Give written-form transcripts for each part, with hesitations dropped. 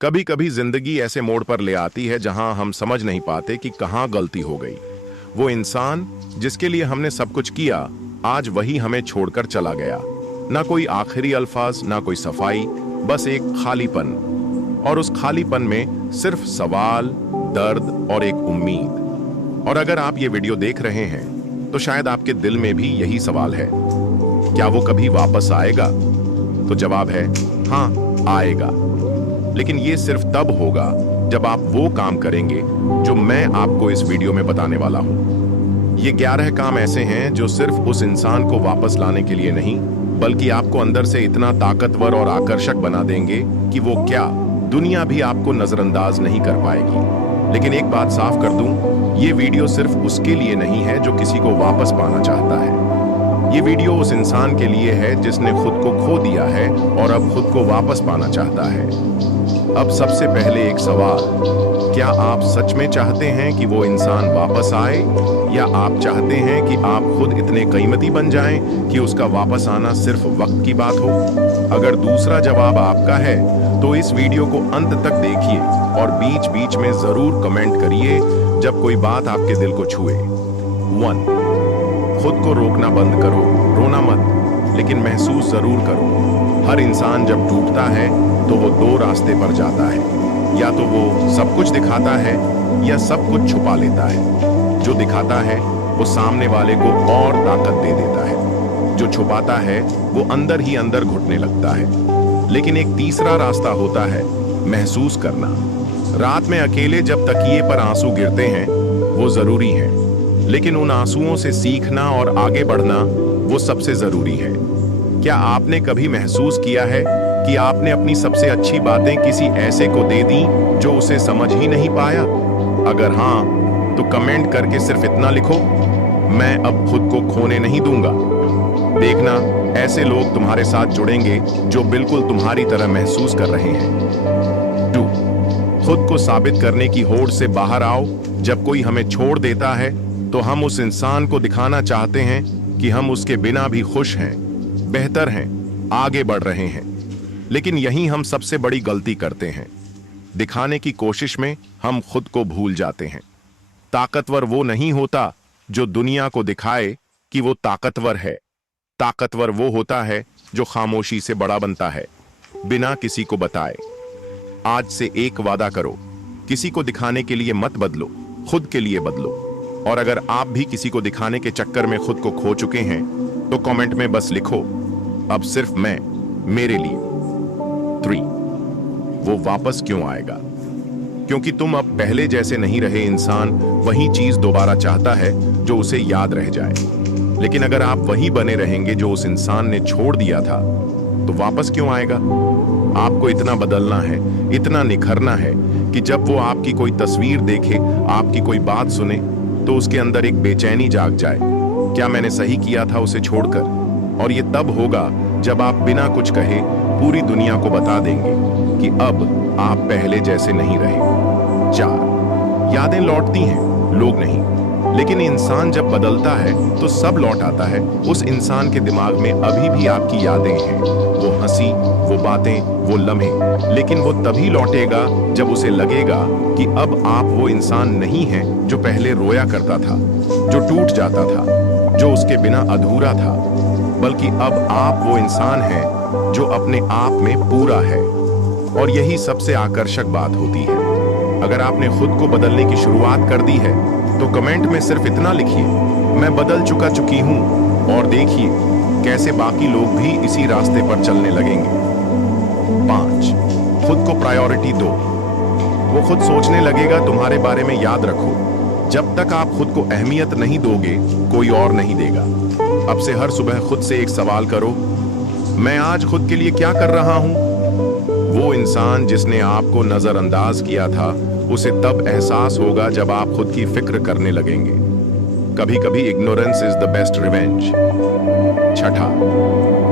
कभी कभी जिंदगी ऐसे मोड़ पर ले आती है जहां हम समझ नहीं पाते कि कहां गलती हो गई। वो इंसान जिसके लिए हमने सब कुछ किया, आज वही हमें छोड़कर चला गया। ना कोई आखिरी अल्फाज, ना कोई सफाई, बस एक खालीपन। और उस खालीपन में सिर्फ सवाल, दर्द और एक उम्मीद। और अगर आप ये वीडियो देख रहे हैं तो शायद आपके दिल में भी यही सवाल है, क्या वो कभी वापस आएगा? तो जवाब है हाँ, आएगा। लेकिन ये सिर्फ तब होगा जब आप वो काम करेंगे जो मैं आपको इस वीडियो में बताने वाला हूं। ये 11 काम ऐसे हैं जो सिर्फ उस इंसान को वापस लाने के लिए नहीं, बल्कि आपको अंदर से इतना ताकतवर और आकर्षक बना देंगे कि वो क्या दुनिया भी आपको नजरअंदाज नहीं कर पाएगी। लेकिन एक बात साफ कर दूं, ये वीडियो सिर्फ उसके लिए नहीं है जो किसी को वापस पाना चाहता है। ये वीडियो उस इंसान के लिए है जिसने खुद को खो दिया है और अब खुद को वापस पाना चाहता है। अब सबसे पहले एक सवाल, क्या आप सच में चाहते हैं कि वो इंसान वापस आए, या आप चाहते हैं कि आप खुद इतने कीमती बन जाएं कि उसका वापस आना सिर्फ वक्त की बात हो? अगर दूसरा जवाब आपका है तो इस वीडियो को अंत तक देखिए और बीच बीच में जरूर कमेंट करिए जब कोई बात आपके दिल को छुए। 1. खुद को रोकना बंद करो। रोना मत, लेकिन महसूस जरूर करो। हर इंसान जब टूटता है तो वो 2 रास्ते पर जाता है। या तो वो सब कुछ दिखाता है या सब कुछ छुपा लेता है। जो दिखाता है वो सामने वाले को और ताकत दे देता है। जो छुपाता है वो अंदर ही अंदर घुटने लगता है। लेकिन एक तीसरा रास्ता होता है, महसूस करना। रात में अकेले जब तकिए पर आंसू गिरते हैं वो जरूरी है, लेकिन उन आंसुओं से सीखना और आगे बढ़ना वो सबसे जरूरी है। क्या आपने कभी महसूस किया है कि आपने अपनी सबसे अच्छी बातें किसी ऐसे को दे दी जो उसे समझ ही नहीं पाया? अगर हाँ, तो कमेंट करके सिर्फ इतना लिखो, मैं अब खुद को खोने नहीं दूंगा। देखना, ऐसे लोग तुम्हारे साथ जुड़ेंगे जो बिल्कुल तुम्हारी तरह महसूस कर रहे हैं। 2. खुद को साबित करने की होड़ से बाहर आओ। जब कोई हमें छोड़ देता है तो हम उस इंसान को दिखाना चाहते हैं कि हम उसके बिना भी खुश हैं, बेहतर हैं, आगे बढ़ रहे हैं। लेकिन यहीं हम सबसे बड़ी गलती करते हैं। दिखाने की कोशिश में हम खुद को भूल जाते हैं। ताकतवर वो नहीं होता जो दुनिया को दिखाए कि वो ताकतवर है। ताकतवर वो होता है जो खामोशी से बड़ा बनता है, बिना किसी को बताए। आज से एक वादा करो, किसी को दिखाने के लिए मत बदलो, खुद के लिए बदलो। और अगर आप भी किसी को दिखाने के चक्कर में खुद को खो चुके हैं तो कमेंट में बस लिखो, अब सिर्फ मैं, मेरे लिए। 3. वो वापस क्यों आएगा? क्योंकि तुम अब पहले जैसे नहीं रहे। इंसान वही चीज दोबारा चाहता है जो उसे याद रह जाए। लेकिन अगर आप वही बने रहेंगे जो उस इंसान ने छोड़ दिया था, तो वापस क्यों आएगा? आपको इतना बदलना है, इतना निखरना है कि जब वो आपकी कोई तस्वीर देखे, आपकी कोई बात सुने, तो उसके अंदर एक बेचैनी जाग जाए, क्या मैंने सही किया था उसे छोड़कर? और ये तब होगा जब आप बिना कुछ कहे पूरी दुनिया को बता देंगे कि अब आप पहले जैसे नहीं रहे। 4. यादें लौटती हैं, लोग नहीं। लेकिन इंसान जब बदलता है तो सब लौट आता है। उस इंसान के दिमाग में अभी भी आपकी यादें हैं, वो हंसी, वो बातें, वो लम्हे। लेकिन वो तभी लौटेगा जब उसे लगेगा कि अब आप वो इंसान नहीं हैं जो पहले रोया करता था, जो टूट जाता था, जो उसके बिना अधूरा था, बल्कि अब आप वो इंसान हैं जो अपने आप में पूरा है। और यही सबसे आकर्षक बात होती है। अगर आपने खुद को बदलने की शुरुआत कर दी है तो कमेंट में सिर्फ इतना लिखिए, मैं बदल चुकी हूं, और देखिए कैसे बाकी लोग भी इसी रास्ते पर चलने लगेंगे। 5. खुद को प्रायोरिटी दो। वो खुद सोचने लगेगा तुम्हारे बारे में। याद रखो, जब तक आप खुद को अहमियत नहीं दोगे, कोई और नहीं देगा। अब से हर सुबह खुद से एक सवाल करो, मैं आज खुद के लिए क्या कर रहा हूं? वो इंसान जिसने आपको नजरअंदाज किया था, उसे तब एहसास होगा जब आप खुद की फिक्र करने लगेंगे। कभी कभी ignorance is the best revenge. 6.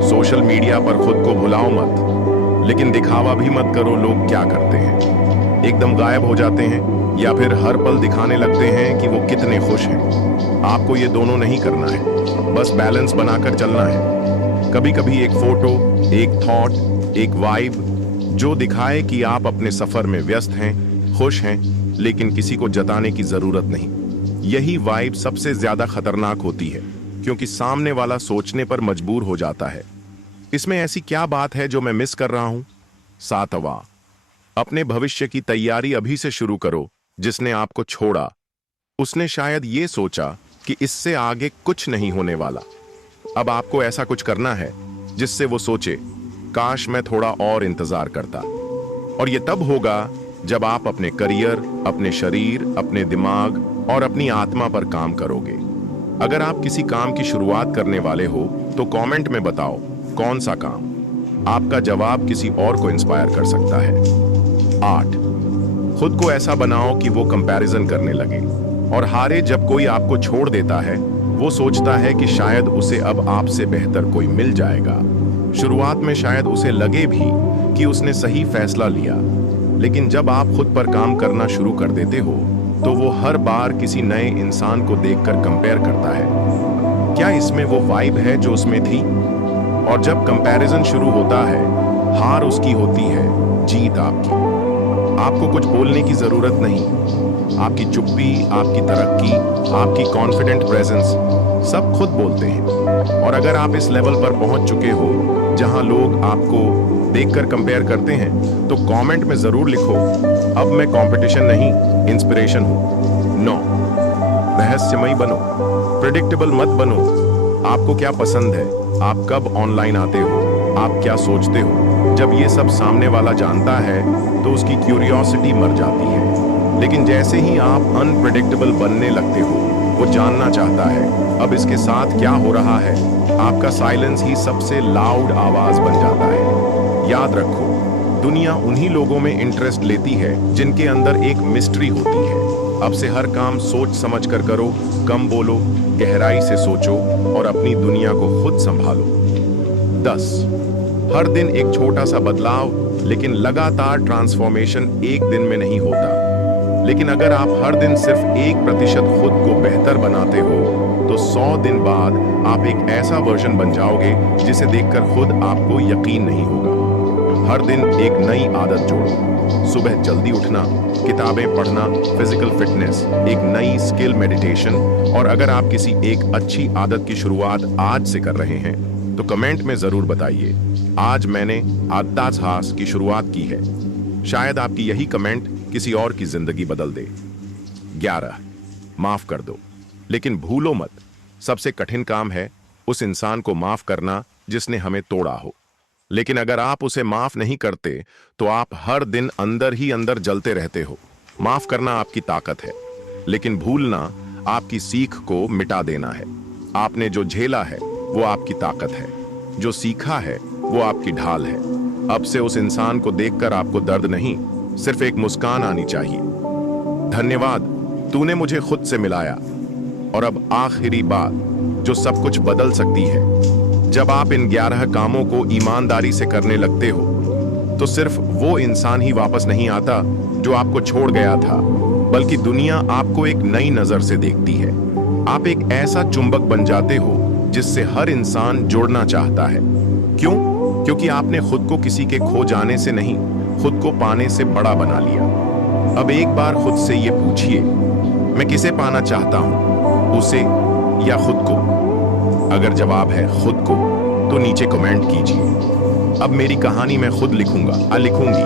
Social media पर खुद को भुलाओ मत, लेकिन दिखावा भी मत करो। लोग क्या करते हैं, एकदम गायब हो जाते हैं या फिर हर पल दिखाने लगते हैं कि वो कितने खुश हैं। आपको ये दोनों नहीं करना है, बस बैलेंस बनाकर चलना है। कभी कभी एक फोटो, एक थॉट, एक वाइब जो दिखाए कि आप अपने सफर में व्यस्त हैं, खुश हैं, लेकिन किसी को जताने की जरूरत नहीं। यही वाइब सबसे ज्यादा खतरनाक होती है, क्योंकि सामने वाला सोचने पर मजबूर हो जाता है, इसमें ऐसी क्या बात है जो मैं मिस कर रहा हूं। 7वां, अपने भविष्य की तैयारी अभी से शुरू करो। जिसने आपको छोड़ा, उसने शायद ये सोचा कि इससे आगे कुछ नहीं होने वाला। अब आपको ऐसा कुछ करना है जिससे वो सोचे, काश मैं थोड़ा और इंतजार करता। और ये तब होगा जब आप अपने करियर, अपने शरीर, अपने दिमाग और अपनी आत्मा पर काम करोगे। अगर आप किसी काम की शुरुआत करने वाले हो तो कमेंट में बताओ कौन सा काम। आपका जवाब किसी और को इंस्पायर कर सकता है। 8, खुद को ऐसा बनाओ कि वो कंपैरिजन करने लगे और हारे। जब कोई आपको छोड़ देता है, वो सोचता है कि शायद उसे अब आपसे बेहतर कोई मिल जाएगा। शुरुआत में शायद उसे लगे भी कि उसने सही फैसला लिया, लेकिन जब आप खुद पर काम करना शुरू कर देते हो तो वो हर बार किसी नए इंसान को देखकर कंपेयर करता है। क्या इसमें वो वाइब है जो उसमें थी? और जब कंपैरिजन शुरू होता है, हार उसकी होती है, जीत आपकी। आपको कुछ बोलने की जरूरत नहीं। आपकी चुप्पी, आपकी तरक्की, आपकी कॉन्फिडेंट प्रेजेंस सब खुद बोलते हैं। और अगर आप इस लेवल पर पहुंच चुके हो जहां लोग आपको देखकर कंपेयर करते हैं, तो कमेंट में जरूर लिखो, अब मैं कंपटीशन नहीं, इंस्पिरेशन हूं। 9, रहस्यमयी बनो, प्रेडिक्टेबल मत बनो। आपको क्या पसंद है, आप कब ऑनलाइन आते हो, आप क्या सोचते हो, जब ये सब सामने वाला जानता है तो उसकी क्यूरियोसिटी मर जाती है। लेकिन जैसे ही आप अनप्रेडिक्टेबल बनने लगते हो, वो जानना चाहता है अब इसके साथ क्या हो रहा है। आपका साइलेंस ही सबसे लाउड आवाज बन जाता है। याद रखो, दुनिया उन्हीं लोगों में इंटरेस्ट लेती है जिनके अंदर एक मिस्ट्री होती है। अब से हर काम सोच समझ कर करो, कम बोलो, गहराई से सोचो और अपनी दुनिया को खुद संभालो। 10, हर दिन एक छोटा सा बदलाव, लेकिन लगातार ट्रांसफॉर्मेशन एक दिन में नहीं होता। लेकिन अगर आप हर दिन सिर्फ 1% खुद को बेहतर बनाते हो, तो 100 दिन बाद आप एक ऐसा वर्जन बन जाओगे जिसे देखकर खुद आपको यकीन नहीं होगा। हर दिन एक नई आदत जोड़ो। सुबह जल्दी उठना, किताबें पढ़ना, फिजिकल फिटनेस, एक नई स्किल, मेडिटेशन। और अगर आप किसी एक अच्छी आदत की शुरुआत आज से कर रहे हैं, तो कमेंट में जरूर बताइए, आज मैंने आदतास की शुरुआत की है। शायद आपकी यही कमेंट किसी और की जिंदगी बदल दे। 11, माफ कर दो, लेकिन भूलो मत, सबसे कठिन काम है उस इंसान को माफ करना जिसने हमें तोड़ा हो। लेकिन अगर आप उसे माफ नहीं करते, तो आप हर दिन अंदर ही अंदर जलते रहते हो। माफ करना आपकी ताकत है, लेकिन भूलना आपकी सीख को मिटा देना है। आपने जो झेला है वो आपकी ताकत है, जो सीखा है वो आपकी ढाल है। अब से उस इंसान को देखकर आपको दर्द नहीं, सिर्फ एक मुस्कान आनी चाहिए। धन्यवाद, तूने मुझे खुद से मिलाया। और अब आखिरी बात जो सब कुछ बदल सकती है, जब आप इन 11 कामों को ईमानदारी से करने लगते हो, तो सिर्फ वो इंसान ही वापस नहीं आता जो आपको छोड़ गया था, बल्कि दुनिया आपको एक नई नजर से देखती है। आप एक ऐसा चुंबक बन जाते हो जिससे हर इंसान जुड़ना चाहता है। क्यों? क्योंकि आपने खुद को किसी के खो जाने से नहीं, खुद को पाने से बड़ा बना लिया। अब एक बार खुद से ये पूछिए, मैं किसे पाना चाहता हूं, उसे या खुद को? अगर जवाब है खुद को, तो नीचे कमेंट कीजिए। अब मेरी कहानी मैं खुद लिखूंगा, लिखूंगी,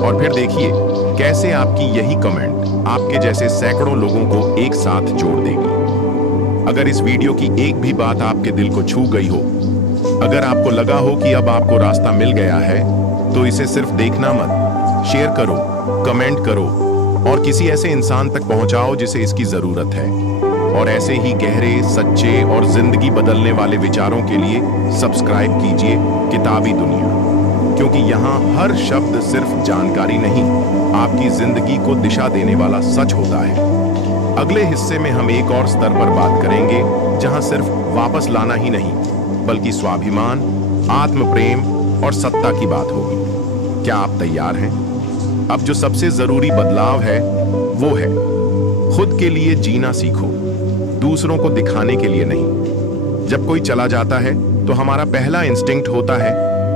और फिर देखिए कैसे आपकी यही कमेंट आपके जैसे सैकड़ों लोगों को एक साथ जोड़ देगी। अगर इस वीडियो की एक भी बात आपके दिल को छू गई हो, अगर आपको लगा हो कि अब आपको रास्ता मिल गया है, तो इसे सिर्फ देखना मत, शेयर करो, कमेंट करो और किसी ऐसे इंसान तक पहुंचाओ जिसे इसकी जरूरत है। और ऐसे ही गहरे, सच्चे और जिंदगी बदलने वाले विचारों के लिए सब्सक्राइब कीजिए किताबी दुनिया, क्योंकि यहाँ हर शब्द सिर्फ जानकारी नहीं, आपकी जिंदगी को दिशा देने वाला सच होता है। अगले हिस्से में हम एक और स्तर पर बात करेंगे, जहां सिर्फ वापस लाना ही नहीं, बल्कि स्वाभिमान, आत्म प्रेम और सत्ता की बात होगी। क्या आप तैयार हैं? अब जो सबसे जरूरी बदलाव है वो है खुद के लिए जीना सीखो, दूसरों को दिखाने के लिए नहीं। जब कोई चला जाता है तो हमारा पहला इंस्टिंक्ट होता है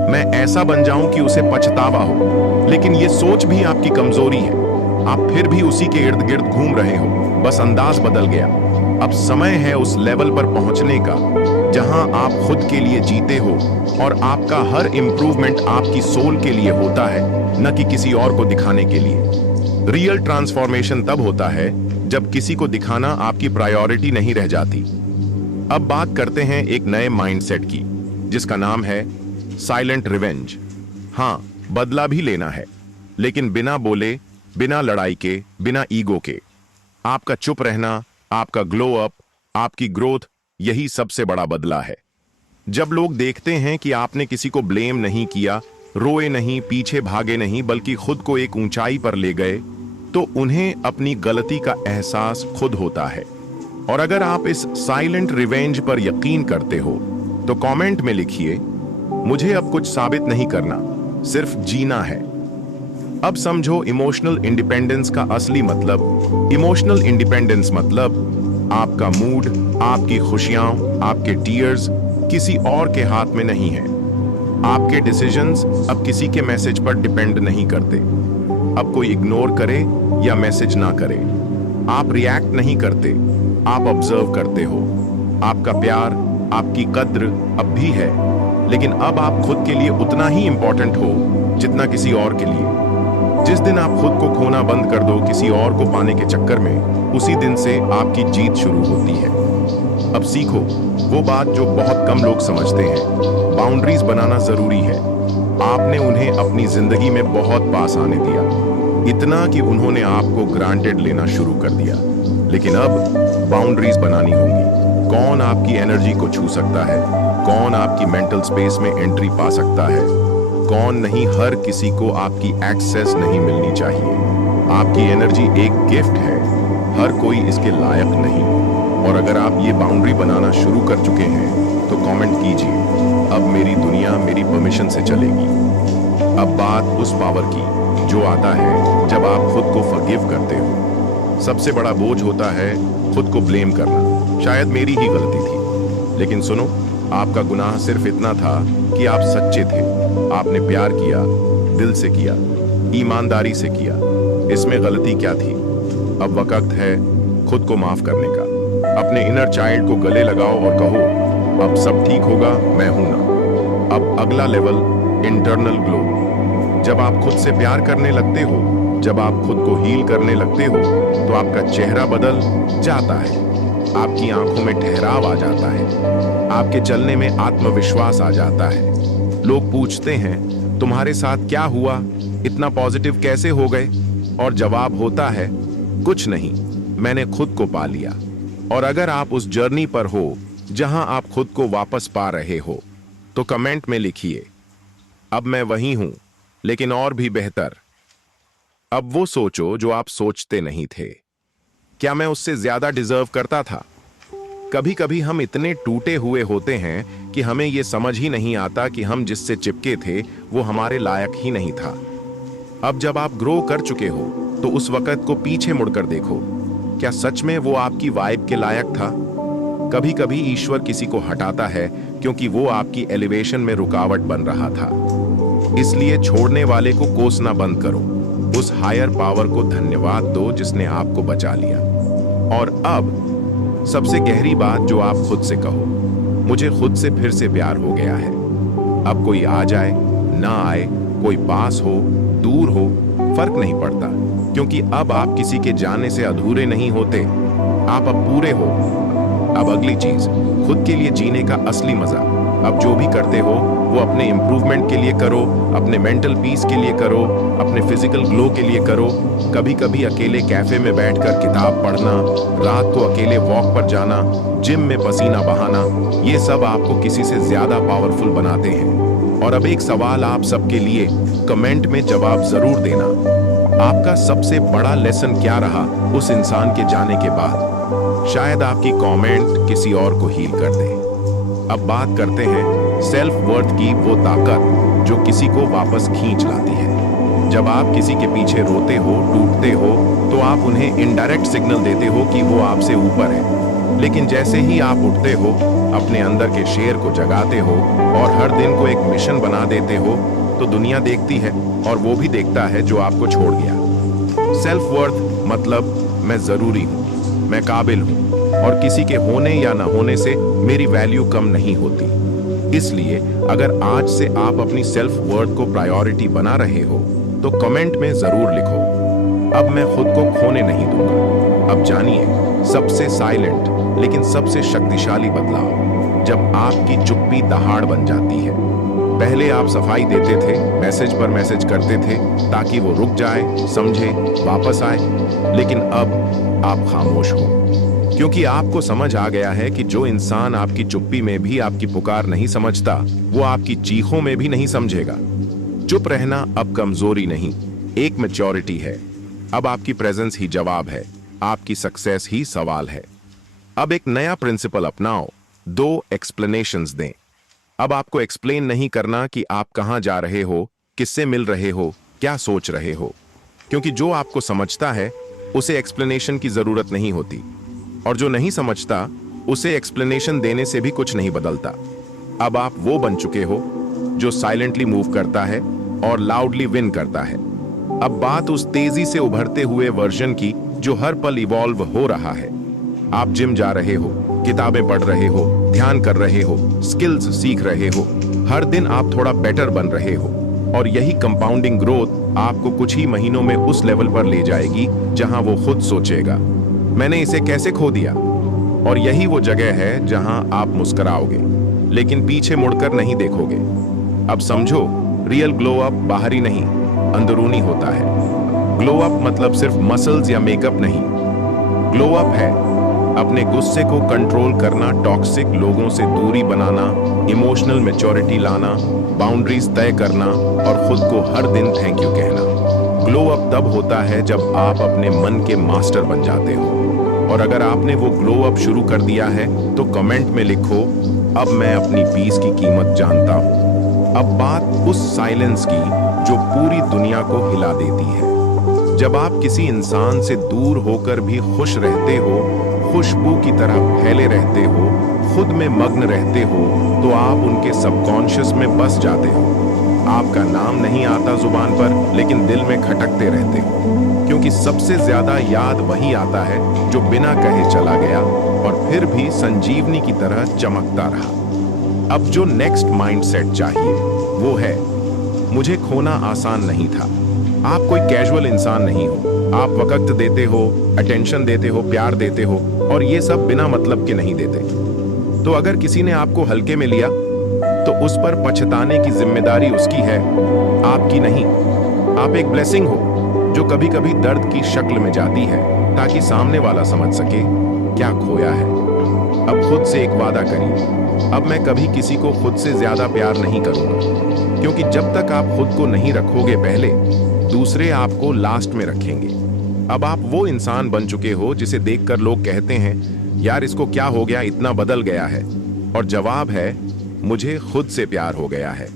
मैं ऐसा बन जाऊं कि उसे पछतावा हो। लेकिन ये सोच भी आपकी कमजोरी है। आप फिर भी उसी के इर्द गिर्द घूम रहे हो, बस अंदाज बदल गया। अब समय है उस लेवल पर पहुंचने का जहां आप खुद के लिए जीते हो और आपका हर इंप्रूवमेंट आपकी सोल के लिए होता है, न कि किसी और को दिखाने के लिए। रियल ट्रांसफॉर्मेशन तब होता है जब किसी को दिखाना आपकी प्रायोरिटी नहीं रह जाती। अब बात करते हैं एक नए माइंडसेट की, जिसका नाम है साइलेंट रिवेंज। हां, बदला भी लेना है, लेकिन बिना बोले, बिना लड़ाई के, बिना ईगो के। आपका चुप रहना, आपका ग्लो अप, आपकी ग्रोथ, यही सबसे बड़ा बदला है। जब लोग देखते हैं कि आपने किसी को ब्लेम नहीं किया, रोए नहीं, पीछे भागे नहीं, बल्कि खुद को एक ऊंचाई पर ले गए, तो उन्हें अपनी गलती का एहसास खुद होता है। और अगर आप इस साइलेंट रिवेंज पर यकीन करते हो तो कमेंट में लिखिए, मुझे अब कुछ साबित नहीं करना, सिर्फ जीना है। अब समझो इमोशनल इंडिपेंडेंस का असली मतलब। इमोशनल इंडिपेंडेंस मतलब आपका मूड, आपकी खुशियां, आपके टीयर्स किसी और के हाथ में नहीं है। आपके डिसीजंस अब किसी के मैसेज पर डिपेंड नहीं करते। अब कोई इग्नोर करे या मैसेज ना करे, आप रिएक्ट नहीं करते, आप ऑब्जर्व करते हो। आपका प्यार, आपकी कद्र अब भी है, लेकिन अब आप खुद के लिए उतना ही इंपॉर्टेंट हो जितना किसी और के लिए। जिस दिन आप खुद को खोना बंद कर दो किसी और को पाने के चक्कर में, उसी दिन से आपकी जीत शुरू होती है। अब सीखो वो बात जो बहुत कम लोग समझते हैं, बाउंड्रीज बनाना जरूरी है। आपने उन्हें अपनी जिंदगी में बहुत पास आने दिया, इतना कि उन्होंने आपको ग्रांटेड लेना शुरू कर दिया। लेकिन अब बाउंड्रीज बनानी होंगी। कौन आपकी एनर्जी को छू सकता है, कौन आपकी मेंटल स्पेस में एंट्री पा सकता है, कौन नहीं। हर किसी को आपकी एक्सेस नहीं मिलनी चाहिए। आपकी एनर्जी एक गिफ्ट है, हर कोई इसके लायक नहीं। और अगर आप ये बाउंड्री बनाना शुरू कर चुके हैं तो कमेंट कीजिए, अब मेरी दुनिया मेरी परमिशन से चलेगी। अब बात उस पावर की जो आता है जब आप खुद को फॉरगिव करते हो। सबसे बड़ा बोझ होता है खुद को ब्लेम करना, शायद मेरी ही गलती थी। लेकिन सुनो, आपका गुनाह सिर्फ इतना था कि आप सच्चे थे। आपने प्यार किया, दिल से किया, ईमानदारी से किया। इसमें गलती क्या थी? अब वक्त है खुद को माफ करने का। अपने इनर चाइल्ड को गले लगाओ और कहो, अब सब ठीक होगा, मैं हूं ना। अब अगला लेवल, इंटरनल ग्लो। जब आप खुद से प्यार करने लगते हो, जब आप खुद को हील करने लगते हो, तो आपका चेहरा बदल जाता है, आपकी आंखों में ठहराव आ जाता है, आपके चलने में आत्मविश्वास आ जाता है। लोग पूछते हैं, तुम्हारे साथ क्या हुआ, इतना पॉजिटिव कैसे हो गए? और जवाब होता है, कुछ नहीं, मैंने खुद को पा लिया। और अगर आप उस जर्नी पर हो जहां आप खुद को वापस पा रहे हो, तो कमेंट में लिखिए, अब मैं वही हूं, लेकिन और भी बेहतर। अब वो सोचो जो आप सोचते नहीं थे। क्या मैं उससे ज्यादा डिजर्व करता था? कभी कभी हम इतने टूटे हुए होते हैं कि हमें यह समझ ही नहीं आता कि हम जिससे चिपके थे वो हमारे लायक ही नहीं था। अब जब आप ग्रो कर चुके हो तो उस वक्त को पीछे मुड़कर देखो, क्या सच में वो आपकी वाइब के लायक था? कभी कभी ईश्वर किसी को हटाता है क्योंकि वो आपकी एलिवेशन में रुकावट बन रहा था। इसलिए छोड़ने वाले को कोसना बंद करो, उस हायर पावर को धन्यवाद दो जिसने आपको बचा लिया। और अब सबसे गहरी बात जो आप खुद से कहो, मुझे खुद से फिर से प्यार हो गया है। अब कोई आ जाए ना आए, कोई पास हो दूर हो, फर्क नहीं पड़ता, क्योंकि अब आप किसी के जाने से अधूरे नहीं होते, आप अब पूरे हो। अब अगली चीज, खुद के लिए जीने का असली मजा। अब जो भी करते हो वो अपने इंप्रूवमेंट के लिए करो, अपने मेंटल पीस के लिए करो, अपने फिजिकल ग्लो के लिए करो। कभी कभी अकेले कैफे में बैठकर किताब पढ़ना, रात को अकेले वॉक पर जाना, जिम में पसीना बहाना, ये सब आपको किसी से ज्यादा पावरफुल बनाते हैं। और अब एक सवाल आप सबके लिए, कमेंट में जवाब जरूर देना, आपका सबसे बड़ा लेसन क्या रहा उस इंसान के जाने के बाद? शायद आपकी कमेंट किसी और को हील कर दे। अब बात करते हैं सेल्फ वर्थ की, वो ताकत जो किसी को वापस खींच लाती है। जब आप किसी के पीछे रोते हो, टूटते हो, तो आप उन्हें इनडायरेक्ट सिग्नल देते हो कि वो आपसे ऊपर है। लेकिन जैसे ही आप उठते हो, अपने अंदर के शेर को जगाते हो और हर दिन को एक मिशन बना देते हो, तो दुनिया देखती है और वो भी देखता है जो आपको छोड़ गया। सेल्फ वर्थ मतलब मैं जरूरी हूं, मैं काबिल हूं और किसी के होने या ना होने से मेरी वैल्यू कम नहीं होती। इसलिए अगर आज से आप अपनी सेल्फ वर्थ को प्रायोरिटी बना रहे हो तो कमेंट में जरूर लिखो, अब मैं खुद को खोने नहीं दूंगा। अब जानिए सबसे साइलेंट लेकिन सबसे शक्तिशाली बदलाव, जब आपकी चुप्पी दहाड़ बन जाती है। पहले आप सफाई देते थे, मैसेज पर मैसेज करते थे ताकि वो रुक जाए, समझे, वापस आए, लेकिन अब आप खामोश हो, क्योंकि आपको समझ आ गया है कि जो इंसान आपकी चुप्पी में भी आपकी पुकार नहीं समझता, वो आपकी चीखों में भी नहीं समझेगा। चुप रहना अब कमजोरी नहीं, एक मैच्योरिटी है। अब आपकी प्रेजेंस ही जवाब है, आपकी सक्सेस ही सवाल है। अब एक नया प्रिंसिपल अपनाओ, 2 एक्सप्लेनेशंस दें। अब आपको एक्सप्लेन नहीं करना कि आप कहां जा रहे हो, किससे मिल रहे हो, क्या सोच रहे हो, क्योंकि जो आपको समझता है उसे एक्सप्लेनेशन की जरूरत नहीं होती, और जो नहीं समझता उसे एक्सप्लेनेशन देने से भी कुछ नहीं बदलता। अब आप वो बन चुके हो जो साइलेंटली मूव करता है और लाउडली विन करता है। अब बात उस तेजी से उभरते हुए वर्जन की जो हर पल इवॉल्व हो रहा है। आप जिम जा रहे हो, किताबें पढ़ रहे हो, ध्यान कर रहे हो, स्किल्स सीख रहे हो, हर दिन आप थोड़ा बेटर बन रहे हो, और यही कंपाउंडिंग ग्रोथ आपको कुछ ही महीनों में उस लेवल पर ले जाएगी जहां वो खुद सोचेगा, मैंने इसे कैसे खो दिया। और यही वो जगह है जहां आप मुस्कुराओगे, लेकिन पीछे मुड़कर नहीं देखोगे। अब समझो, रियल ग्लो अप बाहरी नहीं, अंदरूनी होता है। ग्लो अप मतलब सिर्फ मसल्स या मेकअप नहीं। ग्लो अप है अपने गुस्से को कंट्रोल करना, टॉक्सिक लोगों से दूरी बनाना, इमोशनल मैच्योरिटी लाना, बाउंड्रीज तय करना और खुद को हर दिन थैंक यू कहना। ग्लो अप तब होता है जब आप अपने मन के मास्टर बन जाते हो। और अगर आपने वो ग्लो अप शुरू कर दिया है तो कमेंट में लिखो, अब मैं अपनी पीस की कीमत जानता हूं। अब बात उस साइलेंस की जो पूरी दुनिया को हिला देती है। जब आप किसी इंसान से दूर होकर भी खुश रहते हो, खुशबू की तरह फैले रहते हो, खुद में मग्न रहते हो, तो आप उनके सबकॉन्शियस में बस जाते हो। आपका नाम नहीं आता जुबान पर, लेकिन दिल में खटकते रहते हो, क्योंकि सबसे ज्यादा याद वही आता है जो बिना कहे चला गया और फिर भी संजीवनी की तरह चमकता रहा। अब जो नेक्स्ट माइंडसेट चाहिए वो है, मुझे खोना आसान नहीं था। आप कोई कैजुअल इंसान नहीं हो, आप वक्त देते हो, अटेंशन देते हो, प्यार देते हो, और ये सब बिना मतलब के नहीं देते। तो अगर किसी ने आपको हल्के में लिया तो उस पर पछताने की जिम्मेदारी उसकी है, आपकी नहीं। आप एक ब्लेसिंग हो जो कभी कभी दर्द की शक्ल में जाती है ताकि सामने वाला समझ सके क्या खोया है। अब खुद से एक वादा करिए, अब मैं कभी किसी को खुद से ज्यादा प्यार नहीं करूंगा, क्योंकि जब तक आप खुद को नहीं रखोगे पहले, दूसरे आपको लास्ट में रखेंगे। अब आप वो इंसान बन चुके हो जिसे देखकर लोग कहते हैं, यार इसको क्या हो गया, इतना बदल गया है। और जवाब है, मुझे खुद से प्यार हो गया है।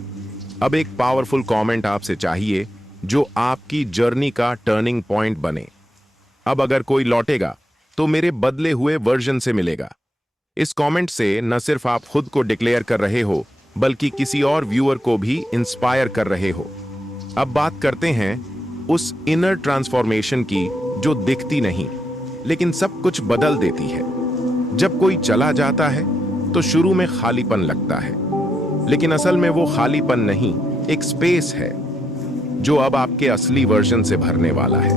अब एक पावरफुल कमेंट आपसे चाहिए जो आपकी जर्नी का टर्निंग पॉइंट बने। अब अगर कोई लौटेगा तो मेरे बदले हुए वर्जन से मिलेगा। इस कमेंट से न सिर्फ आप खुद को डिक्लेयर कर रहे हो, बल्कि किसी और व्यूअर को भी इंस्पायर कर रहे हो। अब बात करते हैं उस इनर ट्रांसफॉर्मेशन की जो दिखती नहीं, लेकिन सब कुछ बदल देती है। जब कोई चला जाता है तो शुरू में खालीपन लगता है, लेकिन असल में वो खालीपन नहीं, एक स्पेस है जो अब आपके असली वर्जन से भरने वाला है।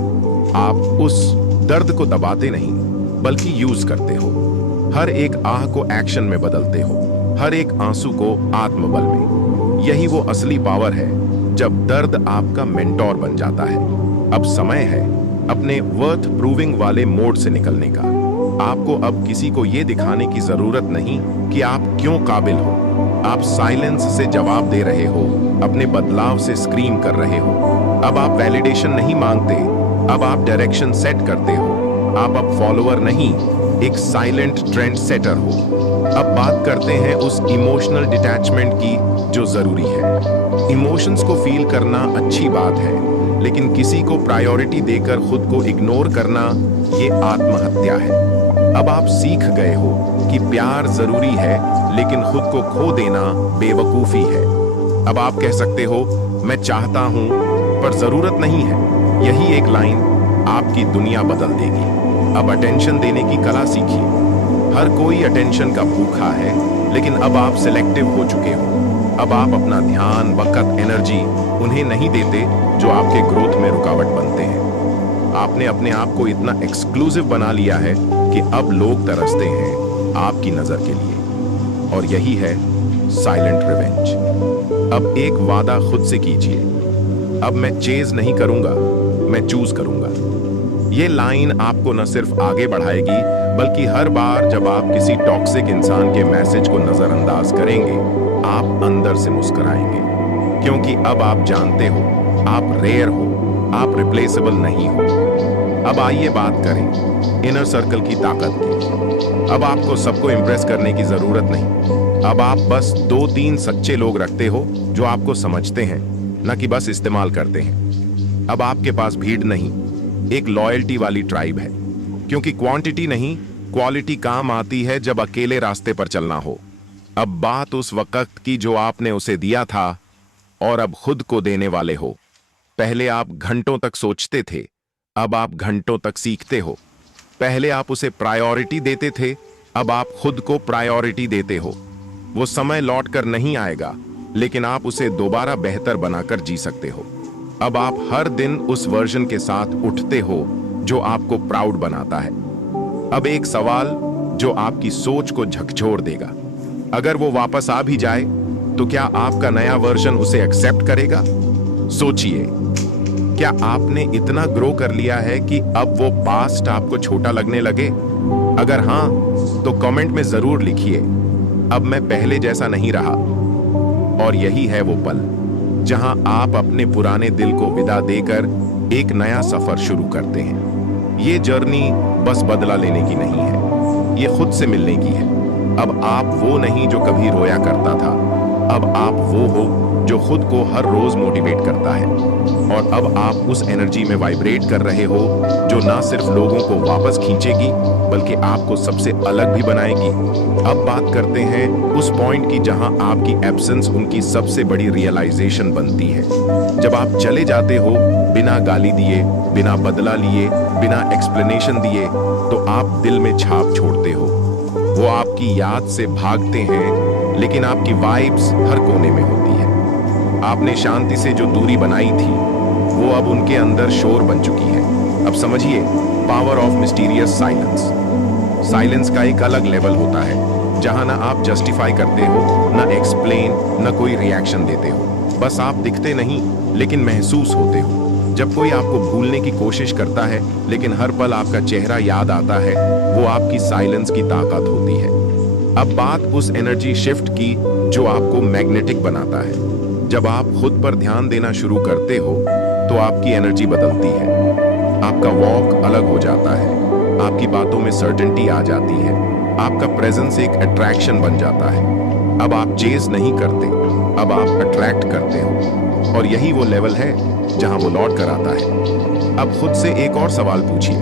आप उस दर्द को दबाते नहीं, बल्कि यूज करते हो। हर एक आह को एक्शन में बदलते हो, हर एक आंसू को आत्मबल में। यही वो असली पावर है जब दर्द आपका मेंटोर बन जाता है। अब समय है अपने वर्थ प्रूविंग वाले मोड से निकलने का। आपको अब किसी को यह दिखाने की जरूरत नहीं कि आप क्यों काबिल हो। आप साइलेंस से जवाब दे रहे हो, अपने बदलाव से स्क्रीम कर रहे हो। अब आप वैलिडेशन नहीं मांगते, अब आप डायरेक्शन सेट करते हो। आप अब फॉलोअर नहीं, एक साइलेंट ट्रेंड सेटर हो। अब बात करते हैं उस इमोशनल डिटैचमेंट की जो जरूरी है। इमोशंस को फील करना अच्छी बात है, लेकिन किसी को प्रायोरिटी देकर खुद को इग्नोर करना ये आत्महत्या है। अब आप सीख गए हो कि प्यार जरूरी है, लेकिन खुद को खो देना बेवकूफी है। अब आप कह सकते हो मैं चाहता हूं पर जरूरत नहीं है। यही एक लाइन आपकी दुनिया बदल देगी। अब अटेंशन देने की कला सीखिए। हर कोई अटेंशन का भूखा है, लेकिन अब आप सिलेक्टिव हो चुके हो। अब आप अपना ध्यान, वक्त, एनर्जी उन्हें नहीं देते जो आपके ग्रोथ में रुकावट बनते हैं। आपने अपने आप को इतना एक्सक्लूसिव बना लिया है कि अब लोग तरसते हैं आपकी नजर के लिए। और यही है साइलेंट रिवेंज। अब एक वादा खुद से कीजिए, अब मैं चेज नहीं करूंगा, मैं चूज करूंगा। ये लाइन आपको न सिर्फ आगे बढ़ाएगी, बल्कि हर बार जब आप किसी टॉक्सिक इंसान के मैसेज को नजरअंदाज करेंगे, आप अंदर से मुस्कुराएंगे। क्योंकि अब आप जानते हो आप रेयर हो, आप रिप्लेसेबल नहीं हो। अब आइए बात करें इनर सर्कल की ताकत की। अब आपको सबको इंप्रेस करने की जरूरत नहीं। अब आप बस 2-3 सच्चे लोग रखते हो जो आपको समझते हैं, न कि बस इस्तेमाल करते हैं। अब आपके पास भीड़ नहीं, एक लॉयल्टी वाली ट्राइब है। क्योंकि क्वांटिटी नहीं, क्वालिटी काम आती है जब अकेले रास्ते पर चलना हो। अब बात उस वक्त की जो आपने उसे दिया था और अब खुद को देने वाले हो। पहले आप घंटों तक सोचते थे, अब आप घंटों तक सीखते हो। पहले आप उसे प्रायोरिटी देते थे, अब आप खुद को प्रायोरिटी देते हो। वो समय लौट कर नहीं आएगा, लेकिन आप उसे दोबारा बेहतर बनाकर जी सकते हो। अब आप हर दिन उस वर्जन के साथ उठते हो जो आपको प्राउड बनाता है। अब एक सवाल जो आपकी सोच को झकझोर देगा, अगर वो वापस आ भी जाए तो क्या आपका नया वर्जन उसे एक्सेप्ट करेगा? सोचिए, क्या आपने इतना ग्रो कर लिया है कि अब वो पास्ट आपको छोटा लगने लगे? अगर हां, तो कमेंट में जरूर लिखिए, अब मैं पहले जैसा नहीं रहा। और यही है वो पल जहां आप अपने पुराने दिल को विदा देकर एक नया सफर शुरू करते हैं। ये जर्नी बस बदला लेने की नहीं है, ये खुद से मिलने की है। अब आप वो नहीं जो कभी रोया करता था, अब आप वो हो जो खुद को हर रोज मोटिवेट करता है। और अब आप उस एनर्जी में वाइब्रेट कर रहे हो जो ना सिर्फ लोगों को वापस खींचेगी, बल्कि आपको सबसे अलग भी बनाएगी। अब बात करते हैं उस पॉइंट की जहां आपकी एब्सेंस उनकी सबसे बड़ी रियलाइजेशन बनती है। जब आप चले जाते हो बिना गाली दिए, बिना बदला लिए, बिना एक्सप्लेनेशन दिए, तो आप दिल में छाप छोड़ते हो। वो आपकी याद से भागते हैं, लेकिन आपकी वाइब्स हर कोने में होती है। आपने शांति से जो दूरी बनाई थी, वो अब उनके अंदर शोर बन चुकी है। अब समझिए power of mysterious silence. Silence का एक अलग लेवल होता है, जहां ना आप जस्टिफाई करते हो, ना एक्सप्लेन, ना कोई रिएक्शन देते हो। बस आप दिखते नहीं, लेकिन महसूस होते हो। जब कोई आपको भूलने की कोशिश करता है, लेकिन हर पल आपका चेहरा याद आता है, वो आपकी साइलेंस की ताकत होती है। अब बात उस एनर्जी शिफ्ट की जो आपको मैग्नेटिक बनाता है। जब आप खुद पर ध्यान देना शुरू करते हो, तो आपकी एनर्जी बदलती है। आपका वॉक अलग हो जाता है, आपकी बातों में सर्टेनिटी आ जाती है, आपका प्रेजेंस एक अट्रैक्शन बन जाता है। अब आप चेज नहीं करते, अब आप अट्रैक्ट करते हो। और यही वो लेवल है जहां वो लौट कर आता है। अब खुद से एक और सवाल पूछिए,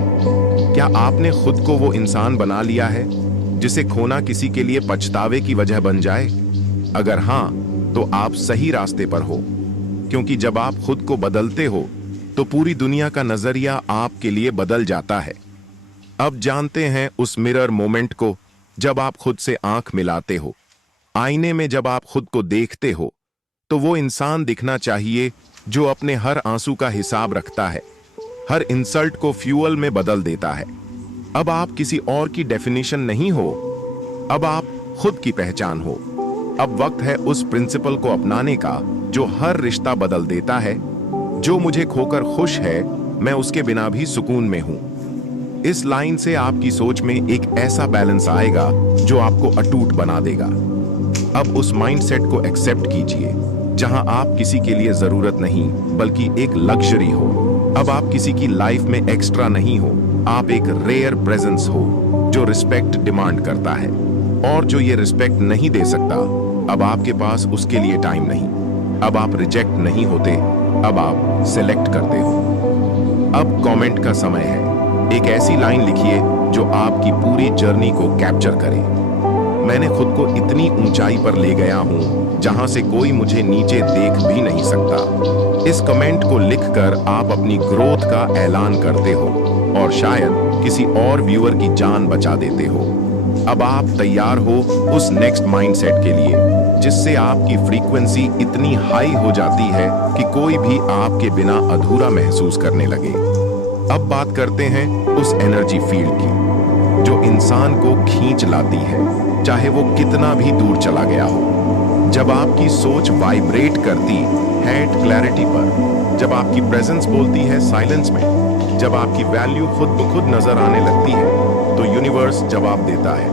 क्या आपने खुद को वो इंसान बना लिया है जिसे खोना किसी के लिए पछतावे की वजह बन जाए? अगर हां, तो आप सही रास्ते पर हो। क्योंकि जब आप खुद को बदलते हो, तो पूरी दुनिया का नजरिया आपके लिए बदल जाता है। अब जानते हैं उस मिरर मोमेंट को, जब आप खुद से आंख मिलाते हो। आईने में जब आप खुद को देखते हो, तो वो इंसान दिखना चाहिए जो अपने हर आंसू का हिसाब रखता है, हर इंसल्ट को फ्यूअल में बदल देता है। अब आप किसी और की डेफिनेशन नहीं हो, अब आप खुद की पहचान हो। अब वक्त है उस प्रिंसिपल को अपनाने का जो हर रिश्ता बदल देता है। जो मुझे खोकर खुश है, मैं उसके बिना भी सुकून में हूं। इस लाइन से आपकी सोच में एक ऐसा बैलेंस आएगा जो आपको अटूट बना देगा। अब उस माइंडसेट को एक्सेप्ट कीजिए जहां आप किसी के लिए जरूरत नहीं, बल्कि एक लग्जरी हो। अब आप किसी की लाइफ में एक्स्ट्रा नहीं हो, आप एक रेयर प्रेजेंस हो जो रिस्पेक्ट डिमांड करता है। और जो ये रिस्पेक्ट नहीं दे सकता, अब आपके पास उसके लिए टाइम नहीं। अब आप रिजेक्ट नहीं होते, अब आप सिलेक्ट करते हो। अब कमेंट का समय है। एक ऐसी लाइन लिखिए जो आपकी पूरी जर्नी को कैप्चर करे। मैंने खुद को इतनी ऊंचाई पर ले गया हूं जहां से कोई मुझे नीचे देख भी नहीं सकता। इस कमेंट को लिखकर आप अपनी ग्रोथ का ऐलान करते हो और शायद किसी और व्यूअर की जान बचा देते हो। अब आप तैयार हो उस नेक्स्ट माइंडसेट के लिए जिससे आपकी फ्रीक्वेंसी इतनी हाई हो जाती है कि कोई भी आपके बिना अधूरा महसूस करने लगे। अब बात करते हैं उस एनर्जी फील्ड की जो इंसान को खींच लाती है, चाहे वो कितना भी दूर चला गया हो। जब आपकी सोच वाइब्रेट करती है क्लैरिटी पर, जब आपकी प्रेजेंस बोलती है साइलेंस में, जब आपकी वैल्यू खुद ब खुद नजर आने लगती है, तो यूनिवर्स जवाब देता है।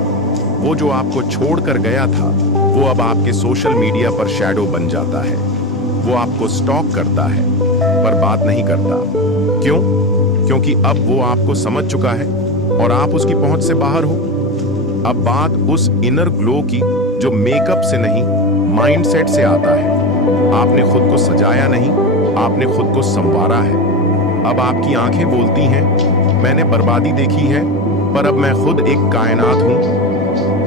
वो जो आपको छोड़कर गया था वो अब आपके सोशल मीडिया पर शैडो बन जाता है। वो आपको स्टॉक करता है पर बात नहीं करता। क्यों? क्योंकि अब वो आपको समझ चुका है और आप उसकी पहुंच से बाहर हो। अब बात उस इनर ग्लो की जो मेकअप से नहीं, माइंडसेट से आता है। आपने खुद को सजाया नहीं, आपने खुद को संवारा है। अब आपकी आंखें बोलती हैं, मैंने बर्बादी देखी है पर अब मैं खुद एक कायनात हूं।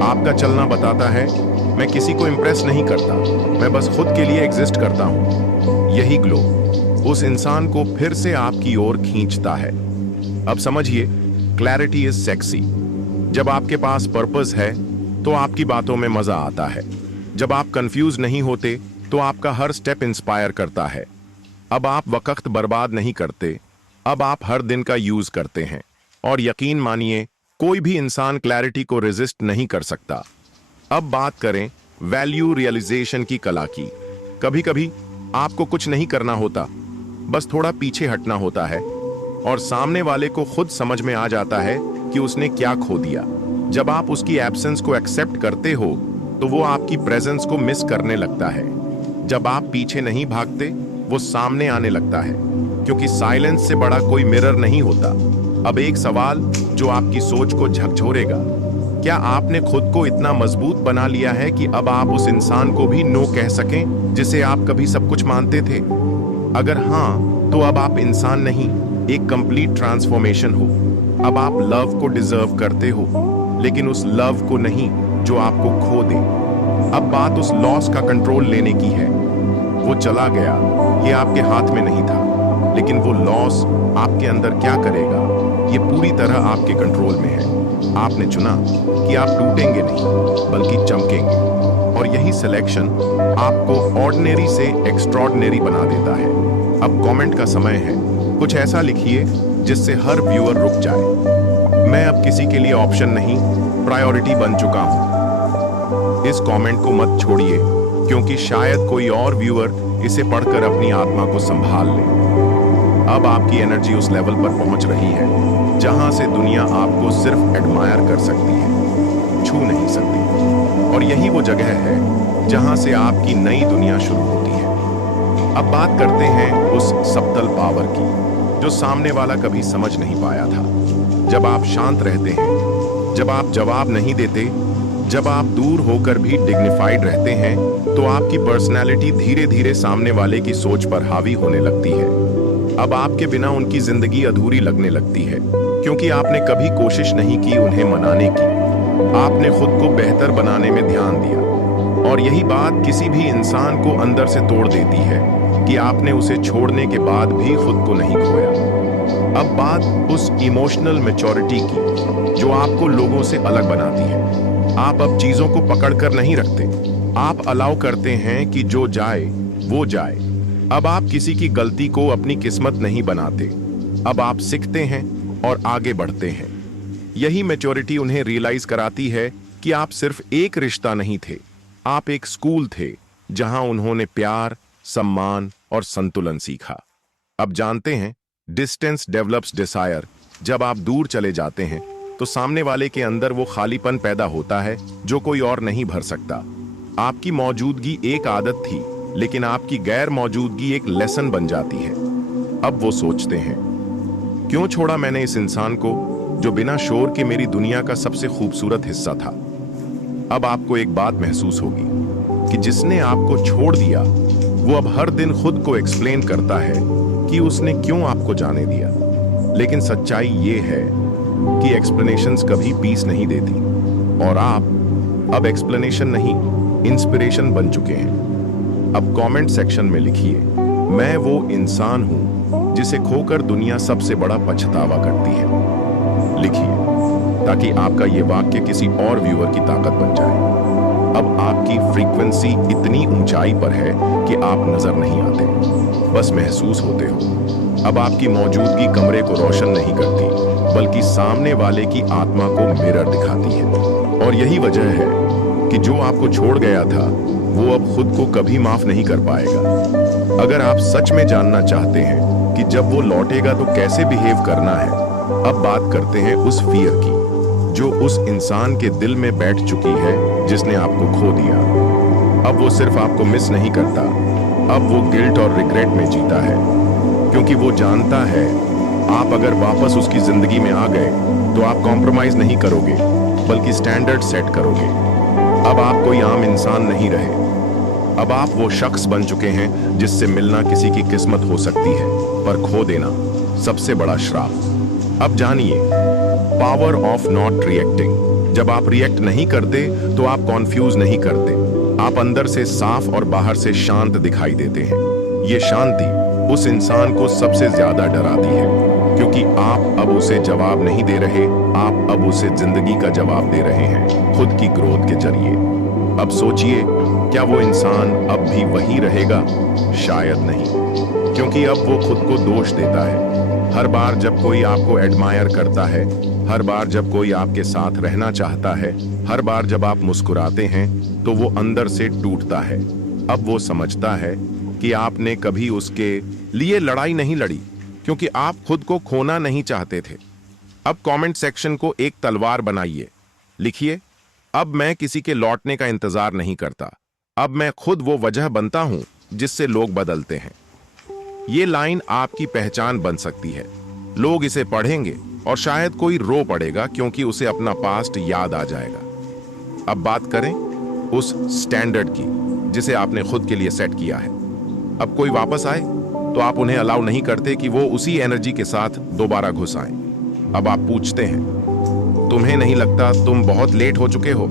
आपका चलना बताता है, मैं किसी को इंप्रेस नहीं करता, मैं बस खुद के लिए एग्जिस्ट करता हूं। यही ग्लो उस इंसान को फिर से आपकी ओर खींचता है। अब समझिए, क्लैरिटी इज सेक्सी। जब आपके पास पर्पस है तो आपकी बातों में मजा आता है। जब आप कंफ्यूज नहीं होते तो आपका हर स्टेप इंस्पायर करता है। अब आप वक्त बर्बाद नहीं करते, अब आप हर दिन का यूज करते हैं। और यकीन मानिए, कोई भी इंसान क्लैरिटी को रेजिस्ट नहीं कर सकता। अब बात करें वैल्यू रियलाइजेशन की कला की। कभी कभी आपको कुछ नहीं करना होता, बस थोड़ा पीछे हटना होता है और सामने वाले को खुद समझ में आ जाता है कि उसने क्या खो दिया। जब आप उसकी एब्सेंस को एक्सेप्ट करते हो तो वो आपकी प्रेजेंस को मिस करने लगता है। जब आप पीछे नहीं भागते, वो सामने आने लगता है, क्योंकि साइलेंस से बड़ा कोई मिरर नहीं होता। अब एक सवाल जो आपकी सोच को झकझोरेगा, क्या आपने खुद को इतना मजबूत बना लिया है कि अब आप उस इंसान को भी नो कह सकें जिसे आप कभी सब कुछ मानते थे? अगर हाँ, तो अब आप इंसान नहीं, एक कंप्लीट ट्रांसफॉर्मेशन हो। अब आप लव को डिजर्व करते हो, लेकिन उस लव को नहीं जो आपको खो दे। अब बात उस लॉस का कंट्रोल लेने की है। वो चला गया, ये आपके हाथ में नहीं था, लेकिन वो लॉस आपके अंदर क्या करेगा, ये पूरी तरह आपके कंट्रोल में है। आपने चुना कि आप टूटेंगे नहीं, बल्कि चमकेंगे। और यही सिलेक्शन आपको ऑर्डिनरी से एक्स्ट्रॉर्डिनरी बना देता है। अब कमेंट का समय है। कुछ ऐसा लिखिए जिससे हर व्यूअर रुक जाए। मैं अब किसी के लिए ऑप्शन नहीं, प्रायोरिटी बन चुका हूं। इस कमेंट को मत छोड़िए, क्योंकि शायद कोई और व्यूअर इसे पढ़कर अपनी आत्मा को संभाल ले। अब आपकी एनर्जी उस लेवल पर पहुंच रही है जहां से दुनिया आपको सिर्फ एडमायर कर सकती है, छू नहीं सकती। और यही वो जगह है जहां से आपकी नई दुनिया शुरू होती है। अब बात करते हैं उस सबटल पावर की जो सामने वाला कभी समझ नहीं पाया था। जब आप शांत रहते हैं, जब आप जवाब नहीं देते, जब आप दूर होकर भी डिग्निफाइड रहते हैं, तो आपकी पर्सनैलिटी धीरे धीरे सामने वाले की सोच पर हावी होने लगती है। अब आपके बिना उनकी जिंदगी अधूरी लगने लगती है, क्योंकि आपने कभी कोशिश नहीं की उन्हें मनाने की। आपने खुद को बेहतर बनाने में ध्यान दिया। और यही बात किसी भी इंसान को अंदर से तोड़ देती है कि आपने उसे छोड़ने के बाद भी खुद को नहीं खोया। अब बात उस इमोशनल मैच्योरिटी की जो आपको लोगों से अलग बनाती है। आप अब चीजों को पकड़कर नहीं रखते, आप अलाउ करते हैं कि जो जाए वो जाए। अब आप किसी की गलती को अपनी किस्मत नहीं बनाते, अब आप सीखते हैं और आगे बढ़ते हैं। यही मैच्योरिटी उन्हें रियलाइज कराती है कि आप सिर्फ एक रिश्ता नहीं थे, आप एक स्कूल थे जहां उन्होंने प्यार, सम्मान और संतुलन सीखा। अब जानते हैं, डिस्टेंस डेवलप्स डिजायर। जब आप दूर चले जाते हैं तो सामने वाले के अंदर वो खालीपन पैदा होता है जो कोई और नहीं भर सकता। आपकी मौजूदगी एक आदत थी, लेकिन आपकी गैर मौजूदगी एक लेसन बन जाती है। अब वो सोचते हैं, क्यों छोड़ा मैंने इस इंसान को जो बिना शोर के मेरी दुनिया का सबसे खूबसूरत हिस्सा था। अब आपको एक बात महसूस होगी कि जिसने आपको छोड़ दिया वो अब हर दिन खुद को एक्सप्लेन करता है कि उसने क्यों आपको जाने दिया। लेकिन सच्चाई ये है कि एक्सप्लेनेशंस कभी पीस नहीं देती, और आप अब एक्सप्लेनेशन नहीं, इंस्पिरेशन बन चुके हैं। अब कमेंट सेक्शन में लिखिए, मैं वो इंसान हूं जिसे खोकर दुनिया सबसे बड़ा पछतावा करती है। लिखिए ताकि आपका ये वाक्य किसी और व्यूअर की ताकत बन जाए। अब आपकी फ्रीक्वेंसी इतनी ऊंचाई पर है कि आप नजर नहीं आते, बस महसूस होते हो। अब आपकी मौजूदगी कमरे को रोशन नहीं करती, बल्कि सामने वाले की आत्मा को मिरर दिखाती है। और यही वजह है कि जो आपको छोड़ गया था वो अब खुद को कभी माफ नहीं कर पाएगा। अगर आप सच में जानना चाहते हैं कि जब वो लौटेगा तो कैसे बिहेव करना है, अब बात करते हैं उस फियर की जो उस इंसान के दिल में बैठ चुकी है जिसने आपको खो दिया। अब वो सिर्फ आपको मिस नहीं करता, अब वो गिल्ट और रिग्रेट में जीता है, क्योंकि वो जानता है आप अगर वापस उसकी जिंदगी में आ गए तो आप कॉम्प्रोमाइज नहीं करोगे, बल्कि स्टैंडर्ड सेट करोगे। अब आप कोई आम इंसान नहीं रहे, अब आप वो शख्स बन चुके हैं जिससे मिलना किसी की किस्मत हो सकती है, पर खो देना सबसे बड़ा श्राप। अब जानिए पावर ऑफ नॉट रिएक्टिंग। जब आप रिएक्ट नहीं करते तो आप कॉन्फ्यूज नहीं करते, आप अंदर से साफ और बाहर से शांत दिखाई देते हैं। ये शांति उस इंसान को सबसे ज्यादा डराती है, क्योंकि आप अब उसे जवाब नहीं दे रहे, आप अब उसे जिंदगी का जवाब दे रहे हैं, खुद की ग्रोथ के जरिए। अब सोचिए, क्या वो इंसान अब भी वही रहेगा? शायद नहीं, क्योंकि अब वो खुद को दोष देता है। हर बार जब कोई आपको एडमायर करता है, हर बार जब कोई आपके साथ रहना चाहता है, हर बार जब आप मुस्कुराते हैं, तो वो अंदर से टूटता है। अब वो समझता है कि आपने कभी उसके लिए लड़ाई नहीं लड़ी, क्योंकि आप खुद को खोना नहीं चाहते थे। अब कमेंट सेक्शन को एक तलवार बनाइए। लिखिए, अब मैं किसी के लौटने का इंतजार नहीं करता, अब मैं खुद वो वजह बनता हूं जिससे लोग बदलते हैं। ये लाइन आपकी पहचान बन सकती है। लोग इसे पढ़ेंगे और शायद कोई रो पड़ेगा, क्योंकि उसे अपना पास्ट याद आ जाएगा। अब बात करें उस स्टैंडर्ड की जिसे आपने खुद के लिए सेट किया है। अब कोई वापस आए तो आप उन्हें अलाउ नहीं करते कि वो उसी एनर्जी के साथ दोबारा घुस आए। अब आप पूछते हैं, तुम्हें नहीं लगता तुम बहुत लेट हो चुके हो?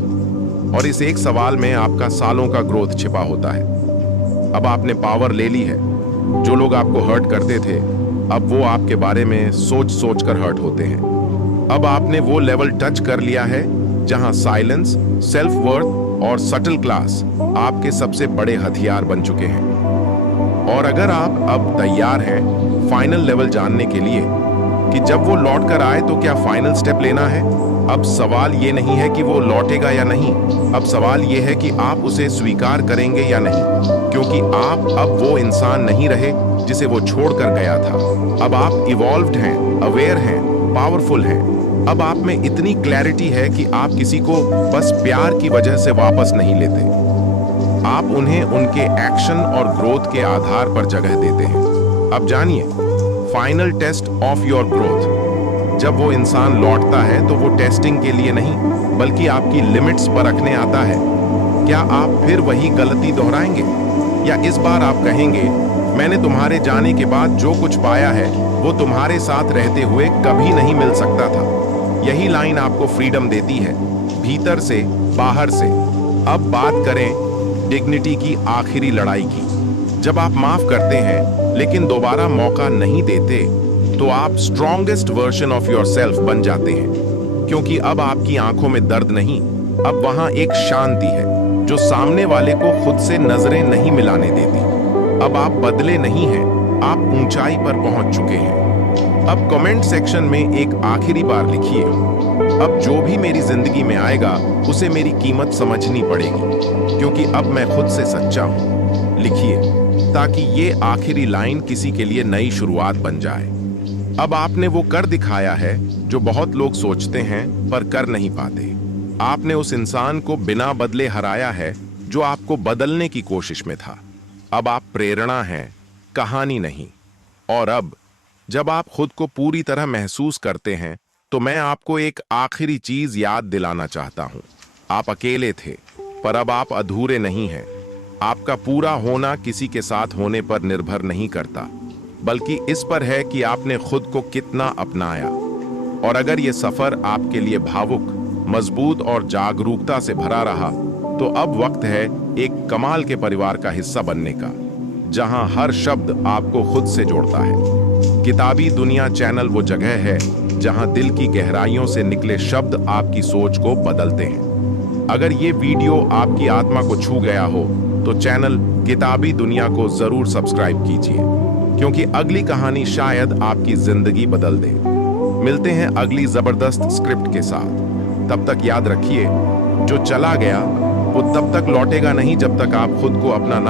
और इस एक सवाल में आपका सालों का ग्रोथ छिपा होता है। अब आपने पावर ले ली है। जो लोग आपको हर्ट करते थे, अब वो आपके बारे में सोच सोच कर हर्ट होते हैं। अब आपने वो लेवल टच कर लिया है जहां साइलेंस, सेल्फ वर्थ और सटल क्लास आपके सबसे बड़े हथियार बन चुके हैं। और अगर आप अब तैयार हैं फाइनल लेवल जानने के लिए कि जब वो लौट कर आए तो क्या फाइनल स्टेप लेना है, अब सवाल ये नहीं है कि वो लौटेगा या नहीं, अब सवाल ये है कि आप उसे स्वीकार करेंगे या नहीं, क्योंकि आप अब वो इंसान नहीं रहे जिसे वो छोड़कर गया था। अब आप इवॉल्व्ड हैं, अवेयर हैं, पावरफुल हैं। अब आप में इतनी क्लैरिटी है कि आप किसी को बस प्यार की वजह से वापस नहीं लेते, आप उन्हें उनके एक्शन और ग्रोथ के आधार पर जगह देते हैं। अब जानिए final test of your growth. जब वो इंसान लौटता है तो वो टेस्टिंग के लिए नहीं, बल्कि आपकी लिमिट्स पर रखने आता है। क्या आप फिर वही गलती दोहराएंगे, या इस बार आप कहेंगे, मैंने तुम्हारे जाने के बाद जो कुछ पाया है वो तुम्हारे साथ रहते हुए कभी नहीं मिल सकता था। यही लाइन आपको फ्रीडम देती है, भीतर से, बाहर से। अब बात करें डिग्निटी की आखिरी लड़ाई की। जब आप माफ करते हैं लेकिन दोबारा मौका नहीं देते, तो आप स्ट्रॉन्गेस्ट वर्जन ऑफ योरसेल्फ बन जाते हैं, क्योंकि अब आपकी आंखों में दर्द नहीं, अब वहां एक शांति है जो सामने वाले को खुद से नजरें नहीं मिलाने देती। अब आप बदले नहीं हैं, आप ऊंचाई पर पहुंच चुके हैं। अब कमेंट सेक्शन में एक आखिरी बार लिखिए, अब जो भी मेरी जिंदगी में आएगा उसे मेरी कीमत समझनी पड़ेगी, क्योंकि अब मैं खुद से सच्चा हूं। लिखिए, ताकि ये आखिरी लाइन किसी के लिए नई शुरुआत बन जाए। अब आपने वो कर दिखाया है जो बहुत लोग सोचते हैं पर कर नहीं पाते। आपने उस इंसान को बिना बदले हराया है जो आपको बदलने की कोशिश में था। अब आप प्रेरणा हैं, कहानी नहीं। और अब जब आप खुद को पूरी तरह महसूस करते हैं, तो मैं आपको एक आखिरी चीज याद दिलाना चाहता हूं। आप अकेले थे, पर अब आप अधूरे नहीं हैं। आपका पूरा होना किसी के साथ होने पर निर्भर नहीं करता, बल्कि इस पर है कि आपने खुद को कितना अपनाया। और अगर ये सफर आपके लिए भावुक, मजबूत और जागरूकता से भरा रहा, तो अब वक्त है एक कमाल के परिवार का हिस्सा बनने का, जहां हर शब्द आपको खुद से जोड़ता है। किताबी दुनिया चैनल वो जगह है जहां दिल की गहराइयों से निकले शब्द आपकी सोच को बदलते हैं। अगर ये वीडियो आपकी आत्मा को छू गया हो तो चैनल किताबी दुनिया को जरूर सब्सक्राइब कीजिए, क्योंकि अगली कहानी शायद आपकी जिंदगी बदल दे। मिलते हैं अगली जबरदस्त स्क्रिप्ट के साथ। तब तक याद रखिए, जो चला गया वो तब तक लौटेगा नहीं जब तक आप खुद को अपना ना